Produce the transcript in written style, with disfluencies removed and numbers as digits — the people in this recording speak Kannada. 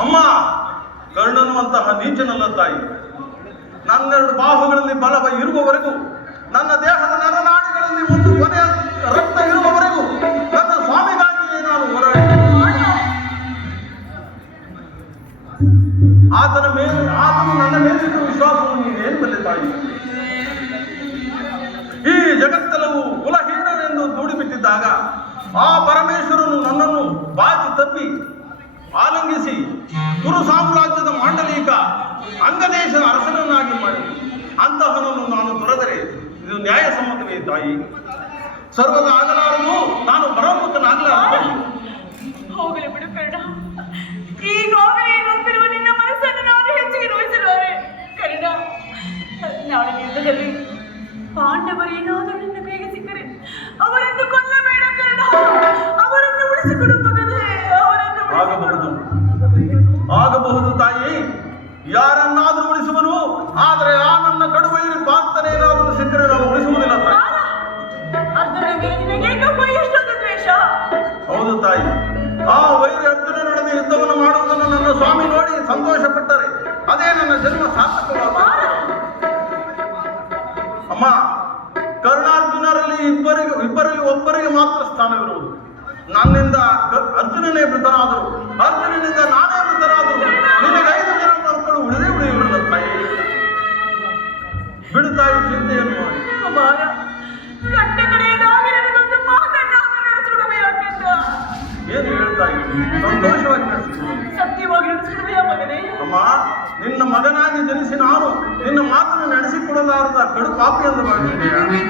ಅಮ್ಮ, ಕರ್ಣನು ಅಂತಹ ನೀಚನಲ್ಲ ತಾಯಿ. ನನ್ನೆರಡು ಬಾಹುಗಳಲ್ಲಿ ಬಲವ ಇರುವವರೆಗೂ, ನನ್ನ ದೇಹದ ನರನಾಡಿಗಳಲ್ಲಿ ಒಂದು ಕೊನೆಯ ರಕ್ತ ಇರುವವರೆಗೂ ನನ್ನ ಸ್ವಾಮಿಗಾಗಿಯೇ ನಾನು ಹೋರಾಡಿ ಆತನು ನನ್ನ ಮೇಲಿರುವ ವಿಶ್ವಾಸವನ್ನು ನೀನೇನು ಬಲ್ಲೆ ತಾಯಿ? ಈ ಜಗತ್ತೆಲ್ಲವೂ ಕುಲಹೀನನೆಂದು ದೂಡಿಬಿಟ್ಟಿದ್ದಾಗ ಆ ಪರಮೇಶ್ವರನು ನನ್ನನ್ನು ಬಾಚಿ ತಪ್ಪಿ ಆಲಂಗಿಸಿ ಕುರು ಸಾಮ್ರಾಜ್ಯದ ಮಾಂಡಲಿಕ ಅಂಗದೇಶದ ಅರಸನನ್ನಾಗಿ ಮಾಡಿ ಅಂತಹನನ್ನು ನಾನು ತೊರೆದರೆ ಇದು ನ್ಯಾಯಸಮ್ಮತವೇ ತಾಯಿ? ಸರ್ವದ ಆಗಲಾರದು, ನಾನು ಬರೋಮುಖನಾಗಲಾರದು. ಹೋಗಲಿ ಬಿಡು ಕರ್ಣ. ಈಗಾಗಲೇ ನಂಬಿರುವ ನಿನ್ನ ಮನಸ್ಸನ್ನು ನಾನು ಹೆಚ್ಚಿಗೆ ನೋಯಿಸಿರುವೆ ಕರ್ಣ. ನಾಳೆ ಯುದ್ಧದಲ್ಲಿ ಪಾಂಡವರು ಏನಾದರೂ ನಿನ್ನ ಕೈಗೆ ಸಿಕ್ಕರೆ ಅವರನ್ನು ಕೊಲ್ಲಬೇಡ ಕರ್ಣ. ಅವರನ್ನು ಉಳಿಸಿಕೊಡು ಮಗನೇ, ಅವರನ್ನು ಆಗಬಹುದು ತಾಯಿ. ಯಾರನ್ನಾದರೂ ಉಳಿಸುವನು, ಆದರೆ ಆ ನನ್ನ ಕಡುವೈರಿ ಪಾರ್ತನೆ ಏನಾದರೂ ಸಿಕ್ಕರೆ ನಾವು ಉಳಿಸುವುದಿಲ್ಲ ತಾಯಿ. ಎಷ್ಟೊಂದು ದ್ವೇಷ. ಹೌದು ತಾಯಿ, ಆ ವೈರಿ ಅರ್ಜುನ ನಡೆದ ಯುದ್ಧವನ್ನು ಮಾಡುವುದನ್ನು ನನ್ನ ಸ್ವಾಮಿ ನೋಡಿ ಸಂತೋಷ ಪಟ್ಟರೆ ಅದೇ ನನ್ನ ಜನ್ಮ ಸಾರ್ಥಕವಾದ. ಅಮ್ಮ, ಕರ್ಣಾರ್ಜುನರಲ್ಲಿ ಇಬ್ಬರಲ್ಲಿ ಒಬ್ಬರಿಗೆ ಮಾತ್ರ ಸ್ಥಾನವಿರುವುದು. ನನ್ನಿಂದ ಅರ್ಜುನನೇ ಮೃತನಾದರು, ಅರ್ಜುನನಿಂದ ನಾನೇ ಮೃತನಾದರು. ನಿನಗೆ 5 ಜನ ಮಕ್ಕಳು ಉಳಿದೇ ಉಳಿಯುವುದಿಲ್ಲ ತಾಯಿ. ಬಿಡು ತಾಯಿ, ಚಿಂತೆಯನ್ನು ಮಾಡಿ. ಏನು ಹೇಳ್ತಾ ಇದ್ದೀನಿ? ಸಂತೋಷವಾಗಿ ಸತ್ಯವಾಗಿ ನಡೆಸಿಕೊಳ್ಳುವೆಯ ಮಗನೇ? ಅಮ್ಮ, ನಿನ್ನ ಮಗನಾಗಿ ಜನಿಸಿ ನಾನು ನಿನ್ನ ಮಾತನ್ನು ನಡೆಸಿಕೊಡಲಾರದ ಕಡು ಪಾಪಿ ಎಂದು ಮಾಡಿದ್ದೇನೆ.